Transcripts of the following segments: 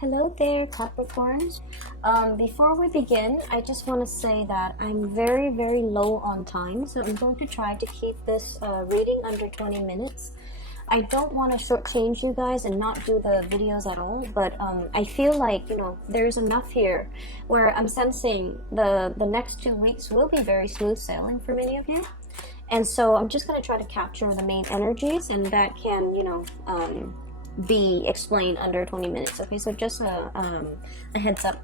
Hello there, Capricorns. Before we begin, I just want to say that I'm very, very low on time, so I'm going to try to keep this reading under 20 minutes. I don't want to shortchange you guys and not do the videos at all, but I feel like, there's enough here where I'm sensing the next 2 weeks will be very smooth sailing for many of you. And so I'm just going to try to capture the main energies, and that can, be explained under 20 minutes. Okay, so just a heads up.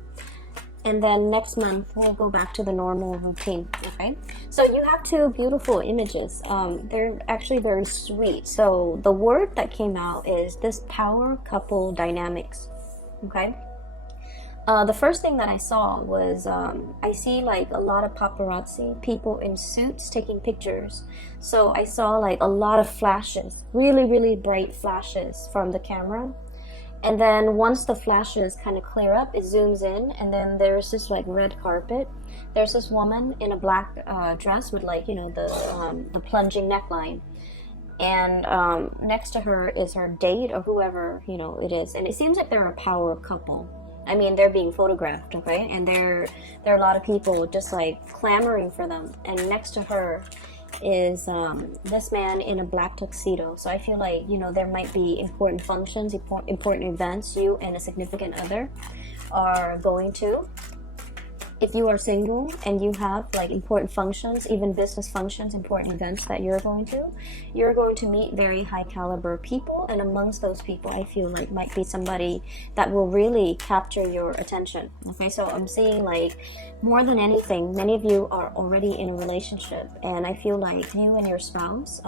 And then next month we'll go back to the normal routine. Okay, so you have two beautiful images. They're actually very sweet. So the word that came out is this power couple dynamics. Okay, the first thing that I saw was I see like a lot of paparazzi, people in suits taking pictures. So I saw like a lot of flashes, really bright flashes from the camera. And then once the flashes kind of clear up, it zooms in, and then there's this like red carpet. There's this woman in a black dress with like, the plunging neckline. And next to her is her date or whoever, it is. And it seems like they're a power couple. I mean, they're being photographed, okay? And there are a lot of people just like clamoring for them. And next to her is this man in a black tuxedo. So I feel like, there might be important functions, important events you and a significant other are going to. If you are single and you have like important functions, even business functions, important events that you're going to meet very high caliber people. And amongst those people, I feel like might be somebody that will really capture your attention. Okay, so I'm seeing like more than anything, many of you are already in a relationship, and I feel like you and your spouse,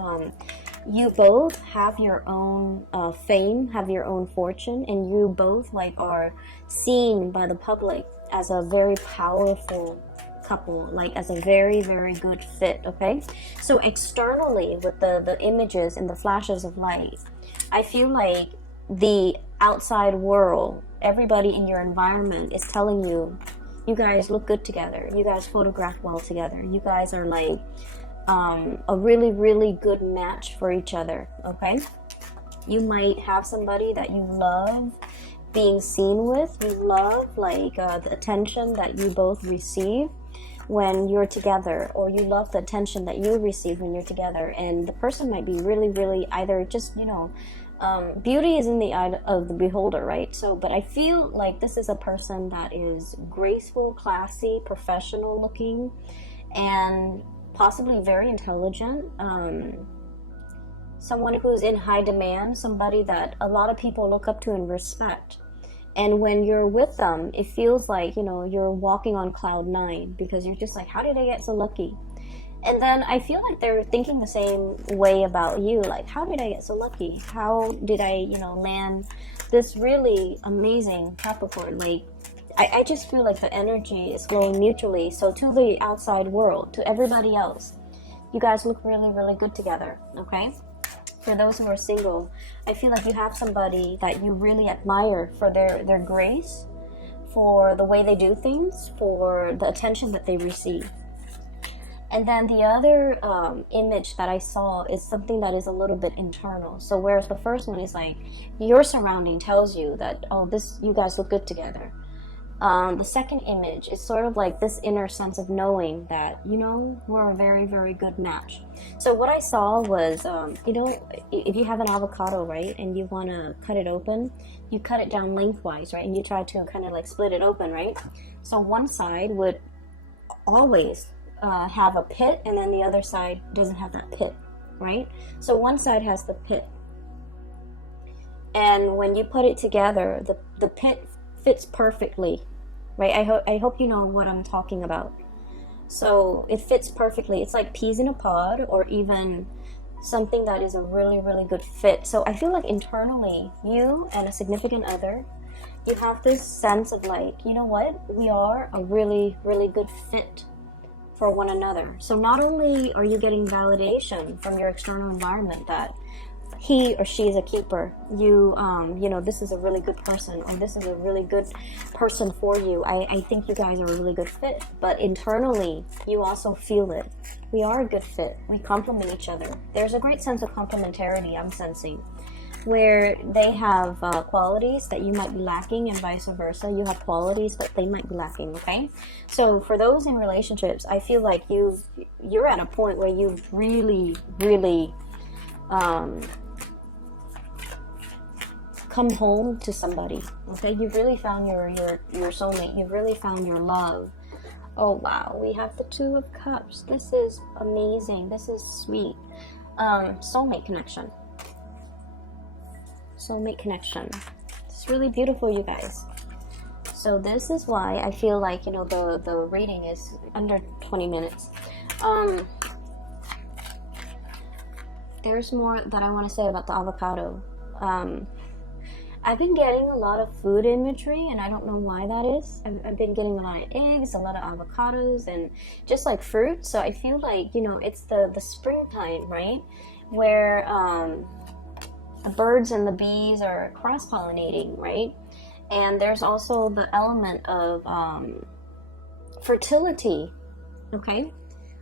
you both have your own fame, have your own fortune, and you both like are seen by the public as a very powerful couple, like as a very good fit. Okay, so externally with the images and the flashes of light, I feel like the outside world, everybody in your environment is telling you, you guys look good together, you guys photograph well together, you guys are like a really good match for each other. Okay, you might have somebody that you love being seen with, you love like the attention that you both receive when you're together, or you love the attention that you receive when you're together. And the person might be really either just beauty is in the eye of the beholder, right? So but I feel like this is a person that is graceful, classy, professional looking, and possibly very intelligent, someone who's in high demand, somebody that a lot of people look up to and respect. And when you're with them, it feels like, you're walking on cloud 9, because you're just like, how did I get so lucky? And then I feel like they're thinking the same way about you, like, how did I get so lucky? How did I, land this really amazing Capricorn? Like, I just feel like the energy is flowing mutually. So to the outside world, to everybody else, you guys look really good together, okay? For those who are single, I feel like you have somebody that you really admire for their grace, for the way they do things, for the attention that they receive. And then the other image that I saw is something that is a little bit internal. So whereas the first one is like your surrounding tells you that, oh, you guys look good together. The second image is sort of like this inner sense of knowing that, we're a very good match. So what I saw was, if you have an avocado, right, and you want to cut it open, you cut it down lengthwise, right, and you try to kind of like split it open, right? So one side would always have a pit, and then the other side doesn't have that pit, right? So one side has the pit, and when you put it together, the pit fits perfectly, right? I hope you know what I'm talking about. So it fits perfectly. It's like peas in a pod, or even something that is a really good fit. So I feel like internally, you and a significant other, you have this sense of like, you know what? We are a really good fit for one another. So not only are you getting validation from your external environment that he or she is a keeper, this is a really good person, or this is a really good person for you. I think you guys are a really good fit. But internally, you also feel it. We are a good fit. We complement each other. There's a great sense of complementarity I'm sensing. where they have qualities that you might be lacking, and vice versa. You have qualities that they might be lacking. Okay, so for those in relationships, I feel like you're at a point where you've really come home to somebody. Okay, you've really found your soulmate. You've really found your love. Oh wow, we have the Two of Cups. This is amazing. This is sweet. Soulmate connection. Soulmate connection. It's really beautiful, you guys. So this is why I feel like, you know, the reading is under 20 minutes. There's more that I want to say about the avocado. I've been getting a lot of food imagery, and I don't know why that is. I've been getting a lot of eggs, a lot of avocados, and just like fruit. So I feel like, you know, it's the springtime, right? Where the birds and the bees are cross-pollinating, right? And there's also the element of fertility, okay?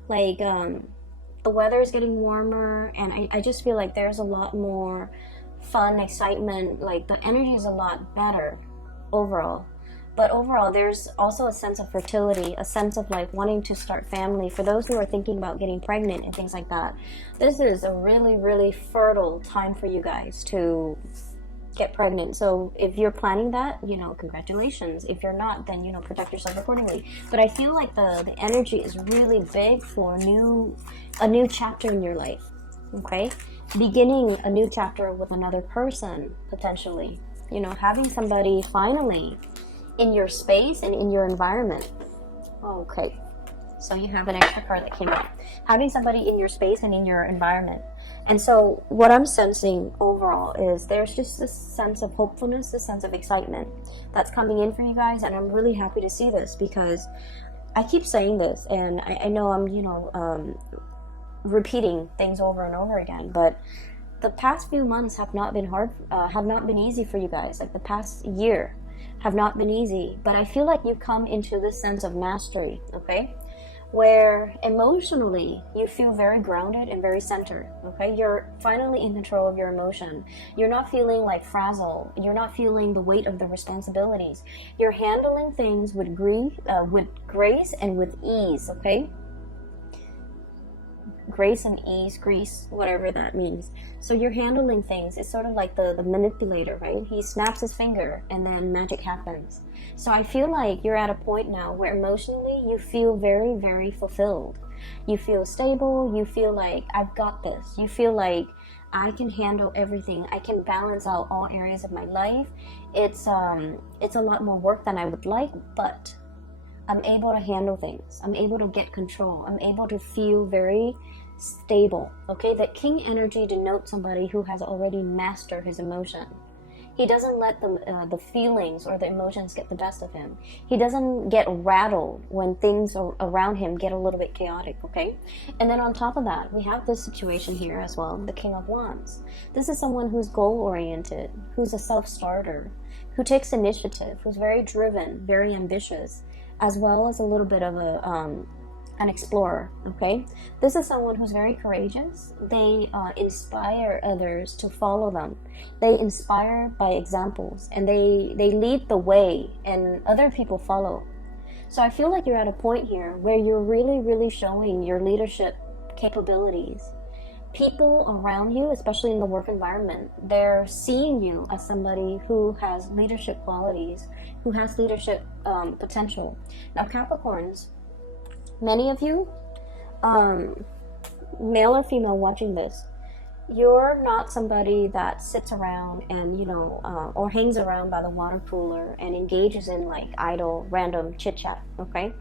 Like the weather is getting warmer, and I just feel like there's a lot more fun, excitement, like the energy is a lot better overall. But overall, there's also a sense of fertility, a sense of like wanting to start family. For those who are thinking about getting pregnant and things like that, this is a really fertile time for you guys to get pregnant. So if you're planning that, you know, congratulations. If you're not, then, you know, protect yourself accordingly. But I feel like the energy is really big for a new chapter in your life. Okay, beginning a new chapter with another person, potentially, you know, having somebody finally in your space and in your environment. Okay, so you have an extra card that came out, having somebody in your space and in your environment. And so what I'm sensing overall is there's just this sense of hopefulness, this sense of excitement that's coming in for you guys, and I'm really happy to see this, because I keep saying this, and I know I'm, you know, repeating things over and over again, but the past few months have not been easy for you guys. Like the past year have not been easy, but I feel like you come into this sense of mastery, okay, where emotionally you feel very grounded and very centered. Okay, you're finally in control of your emotion. You're not feeling like frazzled. You're not feeling the weight of the responsibilities. You're handling things with grace and with ease. Okay, grace and ease, grease, whatever that means. So you're handling things. It's sort of like the manipulator, right? He snaps his finger and then magic happens. So I feel like you're at a point now where emotionally you feel very fulfilled. You feel stable. You feel like I've got this. You feel like I can handle everything. I can balance out all areas of my life. It's a lot more work than I would like, but I'm able to handle things. I'm able to get control. I'm able to feel very stable. Okay, that king energy denotes somebody who has already mastered his emotion. He doesn't let the feelings or the emotions get the best of him. He doesn't get rattled when things around him get a little bit chaotic. Okay, and then on top of that, we have this situation here as well, the King of Wands. This is someone who's goal-oriented, who's a self-starter, who takes initiative, who's very driven, very ambitious, as well as a little bit of an explorer. Okay, this is someone who's very courageous. They inspire others to follow them. They inspire by examples, and they lead the way, and other people follow. So I feel like you're at a point here where you're really showing your leadership capabilities. People around you, especially in the work environment, they're seeing you as somebody who has leadership qualities, who has leadership potential. Now, Capricorns, many of you, male or female watching this, you're not somebody that sits around and, you know, or hangs around by the water cooler and engages in like idle, random chit-chat, okay?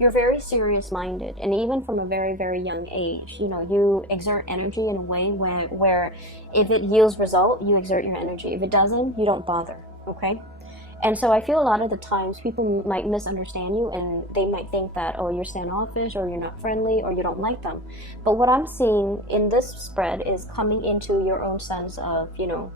You're very serious-minded, and even from a very young age, you know, you exert energy in a way where if it yields result, you exert your energy. If it doesn't, you don't bother, okay? And so I feel a lot of the times people might misunderstand you, and they might think that, oh, you're standoffish, or you're not friendly, or you don't like them. But what I'm seeing in this spread is coming into your own sense of, you know,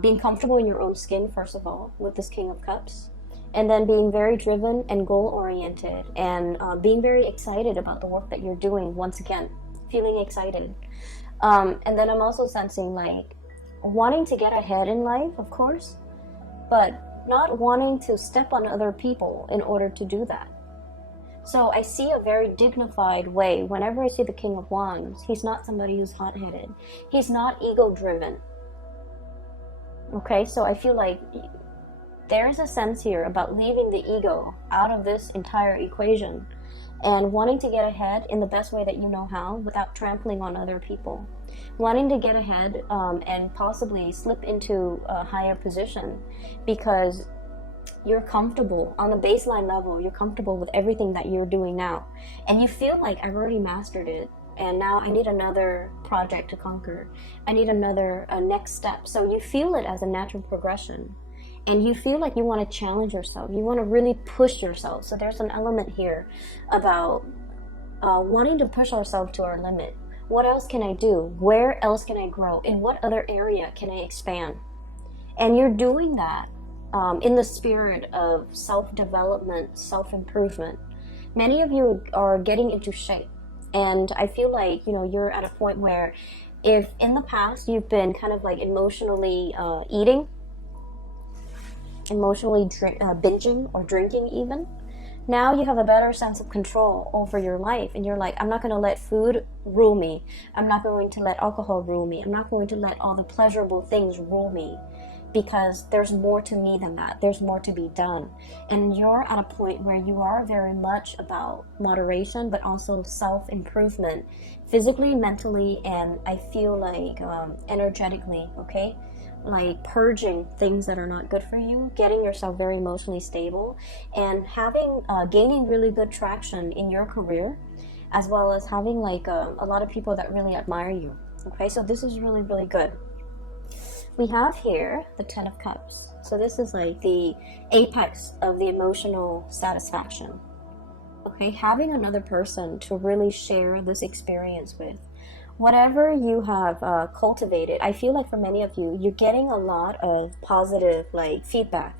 being comfortable in your own skin, first of all, with this King of Cups. And then being very driven and goal-oriented, and being very excited about the work that you're doing, once again, feeling excited. And then I'm also sensing like wanting to get ahead in life, of course, but not wanting to step on other people in order to do that. So I see a very dignified way. Whenever I see the King of Wands, he's not somebody who's hot-headed. He's not ego-driven. Okay, so I feel like there's a sense here about leaving the ego out of this entire equation and wanting to get ahead in the best way that you know how without trampling on other people. Wanting to get ahead and possibly slip into a higher position because you're comfortable on the baseline level. You're comfortable with everything that you're doing now. And you feel like I've already mastered it. And now I need another project to conquer. I need another next step. So you feel it as a natural progression. And you feel like you want to challenge yourself. You want to really push yourself. So there's an element here about wanting to push ourselves to our limit. What else can I do? Where else can I grow? In what other area can I expand? And you're doing that in the spirit of self-development, self-improvement. Many of you are getting into shape. And I feel like, you know, you're at a point where if in the past you've been kind of like emotionally eating, emotionally binging or drinking even, now you have a better sense of control over your life. And you're like, I'm not going to let food rule me. I'm not going to let alcohol rule me. I'm not going to let all the pleasurable things rule me. Because there's more to me than that. There's more to be done. And you're at a point where you are very much about moderation, but also self-improvement, physically, mentally, and I feel like energetically, okay? Like purging things that are not good for you, getting yourself very emotionally stable, and having, gaining really good traction in your career, as well as having like a lot of people that really admire you, okay? So this is really, really good. We have here the Ten of Cups. So this is like the apex of the emotional satisfaction. Okay, having another person to really share this experience with. Whatever you have cultivated, I feel like for many of you, you're getting a lot of positive like feedback.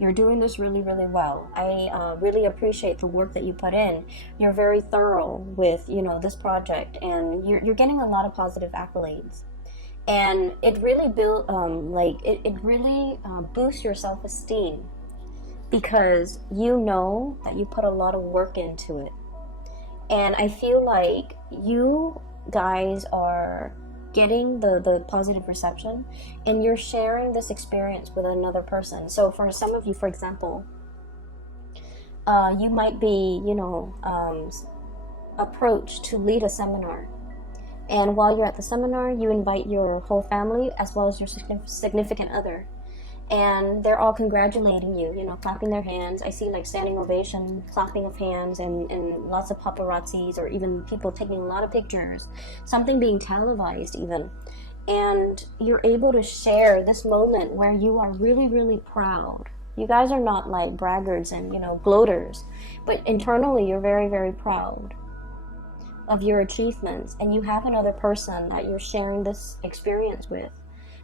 You're doing this really, really well. I really appreciate the work that you put in. You're very thorough with, you know, this project, and you're getting a lot of positive accolades. And it really boosts your self-esteem because you know that you put a lot of work into it. And I feel like you guys are getting the positive reception and you're sharing this experience with another person. So for some of you, for example, you might be, you know, approached to lead a seminar. And while you're at the seminar, you invite your whole family as well as your significant other. And they're all congratulating you, you know, clapping their hands. I see like standing ovation, clapping of hands, and lots of paparazzis or even people taking a lot of pictures. Something being televised even. And you're able to share this moment where you are really, really proud. You guys are not like braggarts and, you know, gloaters. But internally, you're very, very proud of your achievements, and you have another person that you're sharing this experience with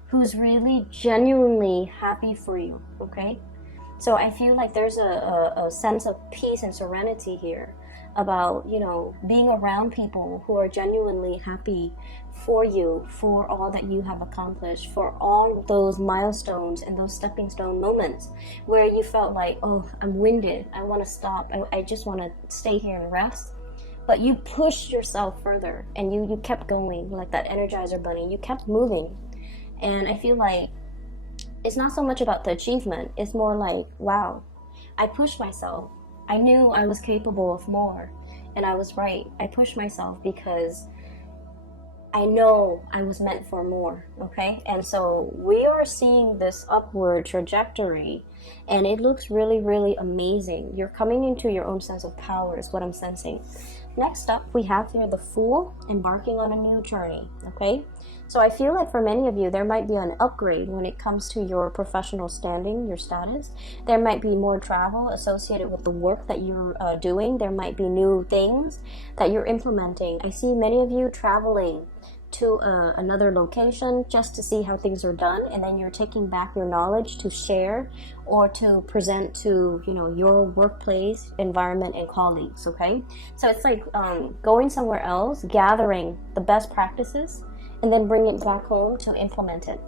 who's really genuinely happy for you, okay? So I feel like there's a sense of peace and serenity here about, you know, being around people who are genuinely happy for you, for all that you have accomplished, for all those milestones and those stepping stone moments where you felt like, oh, I'm winded, I want to stop, I just want to stay here and rest. But you pushed yourself further and you kept going like that Energizer bunny. You kept moving. And I feel like it's not so much about the achievement. It's more like, wow, I pushed myself. I knew I was capable of more. And I was right. I pushed myself because I know I was meant for more, okay? And so we are seeing this upward trajectory, and it looks really, really amazing. You're coming into your own sense of power is what I'm sensing. Next up, we have here the Fool, embarking on a new journey, okay? So I feel like for many of you, there might be an upgrade when it comes to your professional standing, your status. There might be more travel associated with the work that you're doing. There might be new things that you're implementing. I see many of you traveling to another location just to see how things are done, and then you're taking back your knowledge to share or to present to, you know, your workplace environment and colleagues, okay? So it's like going somewhere else, gathering the best practices, and then bring it back home to implement it.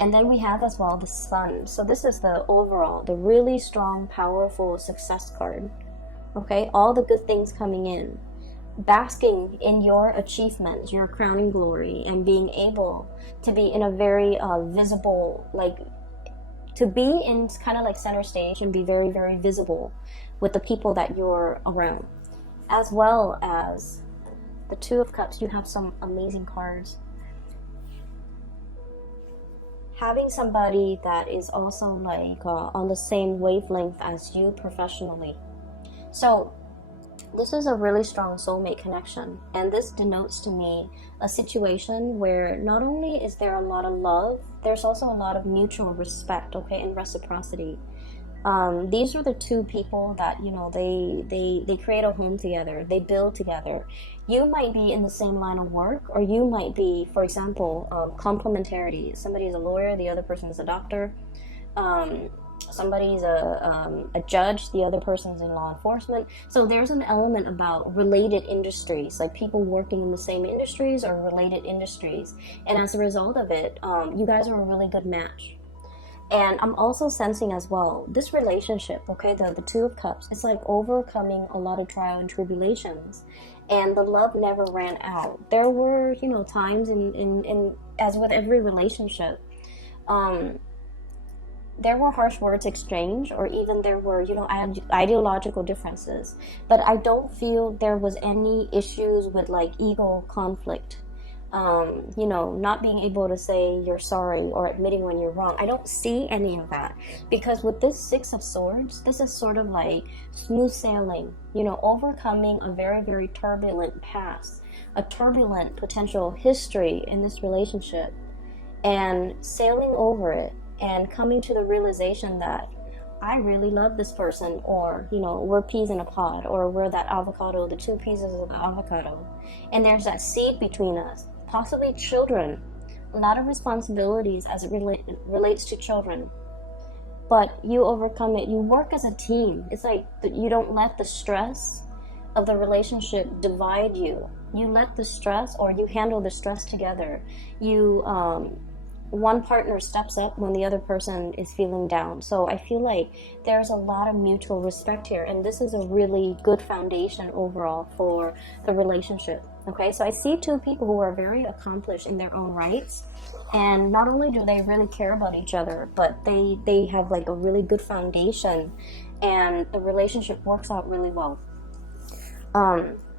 And then we have as well the sun. So this is the overall, the really strong, powerful success card. Okay, all the good things coming in, basking in your achievements, your crowning glory, and being able to be in a very visible, like, to be in kind of like center stage and be very, very visible with the people that you're around. As well as the Two of Cups, you have some amazing cards. Having somebody that is also like on the same wavelength as you professionally. So this is a really strong soulmate connection, and this denotes to me a situation where not only is there a lot of love, there's also a lot of mutual respect, okay, and reciprocity. These are the two people that, you know, they create a home together, they build together. You might be in the same line of work, or you might be, for example, complementarity. Somebody is a lawyer, the other person is a doctor. Somebody's a judge, the other person's in law enforcement. So there's an element about related industries, like people working in the same industries or related industries. And as a result of it, you guys are a really good match. And I'm also sensing as well, this relationship, okay, the Two of Cups, it's like overcoming a lot of trial and tribulations. And the love never ran out. There were, you know, times in as with every relationship, there were harsh words exchanged, or even there were, you know, ideological differences. But I don't feel there was any issues with like ego conflict. You know, not being able to say you're sorry or admitting when you're wrong. I don't see any of that, because with this Six of Swords, this is sort of like smooth sailing, you know, overcoming a very, very turbulent past, a turbulent potential history in this relationship, and sailing over it and coming to the realization that I really love this person, or, you know, we're peas in a pod, or we're that avocado, the two pieces of the avocado, and there's that seed between us. Possibly children, a lot of responsibilities as it relates to children, but you overcome it. You work as a team. It's like you don't let the stress of the relationship divide you. You let the stress, or you handle the stress together. You one partner steps up when the other person is feeling down. So I feel like there's a lot of mutual respect here, and this is a really good foundation overall for the relationship. Okay, so I see two people who are very accomplished in their own rights, and not only do they really care about each other, but they have like a really good foundation, and the relationship works out really well.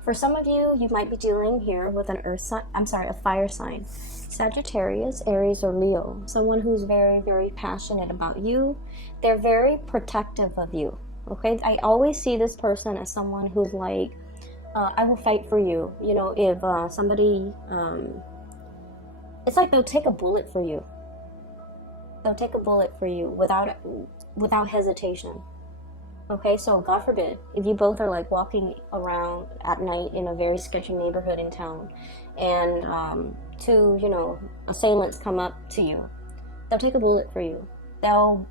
For some of you, you might be dealing here with an a fire sign. Sagittarius, Aries, or Leo. Someone who's very, very passionate about you. They're very protective of you. Okay, I always see this person as someone who's like, I will fight for you. You know, if somebody, it's like they'll take a bullet for you. They'll take a bullet for you without hesitation. Okay, so God forbid, if you both are like walking around at night in a very sketchy neighborhood in town, and two, you know, assailants come up to you, they'll take a bullet for you. They'll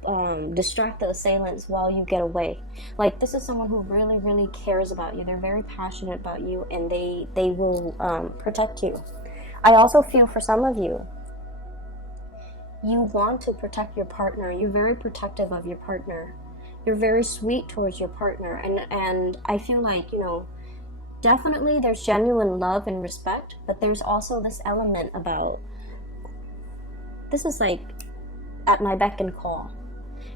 distract the assailants while you get away. Like, this is someone who really, really cares about you. They're very passionate about you, and they will protect you. I also feel for some of you, you want to protect your partner. You're very protective of your partner. You're very sweet towards your partner, and I feel like, you know, definitely there's genuine love and respect, but there's also this element about, this is like at my beck and call.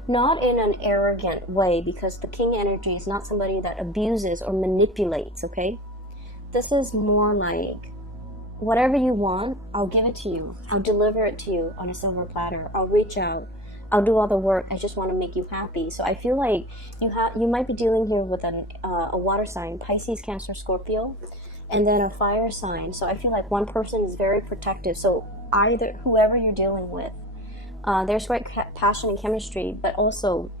Not in an arrogant way, because the king energy is not somebody that abuses or manipulates, okay? This is more like, whatever you want, I'll give it to you. I'll deliver it to you on a silver platter. I'll reach out. I'll do all the work. I just want to make you happy. So I feel like you might be dealing here with a water sign, Pisces, Cancer, Scorpio, and then a fire sign. So I feel like one person is very protective. So either whoever you're dealing with, there's great passion and chemistry, but also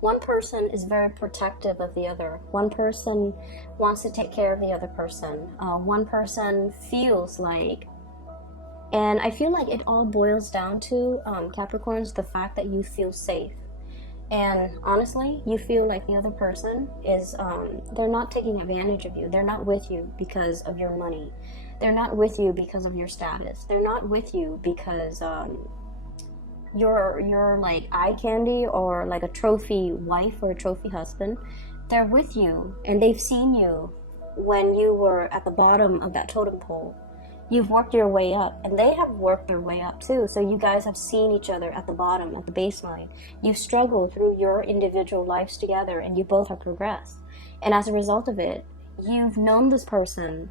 one person is very protective of the other. One person wants to take care of the other person. One person feels like, and I feel like it all boils down to, Capricorns, the fact that you feel safe. And honestly, you feel like the other person is, they're not taking advantage of you. They're not with you because of your money. They're not with you because of your status. They're not with you because your like eye candy or like a trophy wife or a trophy husband. They're with you and they've seen you when you were at the bottom of that totem pole. You've worked your way up and they have worked their way up too. So you guys have seen each other at the bottom, at the baseline. You've struggled through your individual lives together and you both have progressed. And as a result of it, you've known this person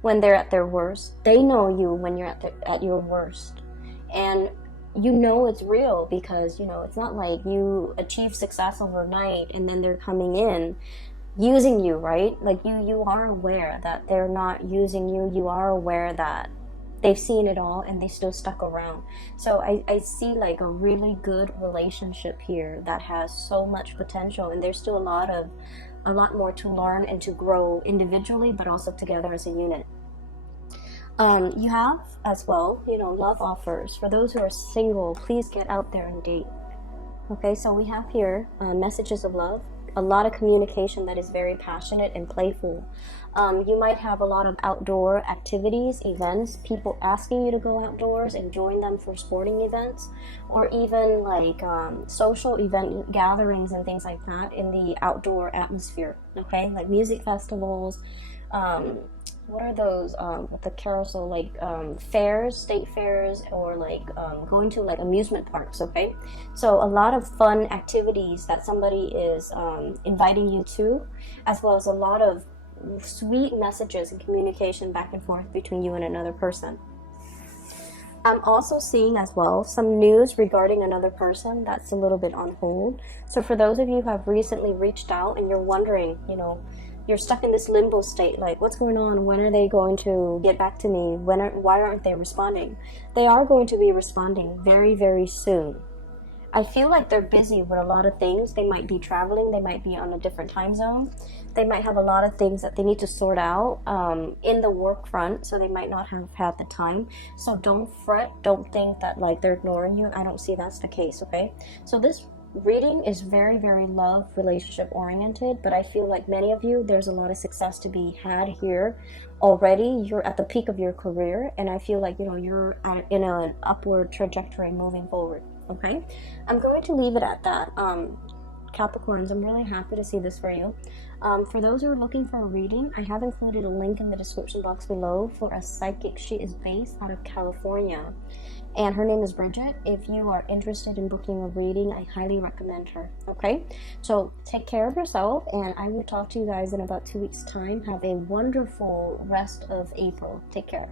when they're at their worst. They know you when you're at your worst. And you know it's real because, you know, it's not like you achieve success overnight and then they're coming in using you, right? Like you are aware that they're not using you. You are aware that they've seen it all and they still stuck around. So I see like a really good relationship here that has so much potential, and there's still a lot more to learn and to grow individually, but also together as a unit. You have as well, you know, love offers. For those who are single, please get out there and date. Okay, so we have here messages of love, a lot of communication that is very passionate and playful. You might have a lot of outdoor activities, events, people asking you to go outdoors and join them for sporting events, or even like social event gatherings and things like that in the outdoor atmosphere. Okay, like music festivals. What are those with the carousel, like fairs, state fairs, or like going to like amusement parks. Okay, so a lot of fun activities that somebody is inviting you to, as well as a lot of sweet messages and communication back and forth between you and another person. I'm also seeing as well some news regarding another person that's a little bit on hold. So for those of you who have recently reached out and you're wondering, you know, you're stuck in this limbo state, like what's going on? When are they going to get back to me? Why aren't they responding? They are going to be responding very, very soon. I feel like they're busy with a lot of things. They might be traveling. They might be on a different time zone. They might have a lot of things that they need to sort out in the work front, so they might not have had the time. So don't fret. Don't think that like they're ignoring you. I don't see that's the case, okay? So this reading is very, very love relationship oriented, but I feel like many of you, there's a lot of success to be had here already. You're at the peak of your career, and I feel like, you know, you're in an upward trajectory moving forward. Okay, I'm going to leave it at that. Capricorns, I'm really happy to see this for you. For those who are looking for a reading, I have included a link in the description box below for a psychic. She is based out of California, and her name is Bridget. If you are interested in booking a reading, I highly recommend her. Okay, so take care of yourself, and I will talk to you guys in about 2 weeks' time. Have a wonderful rest of April. Take care.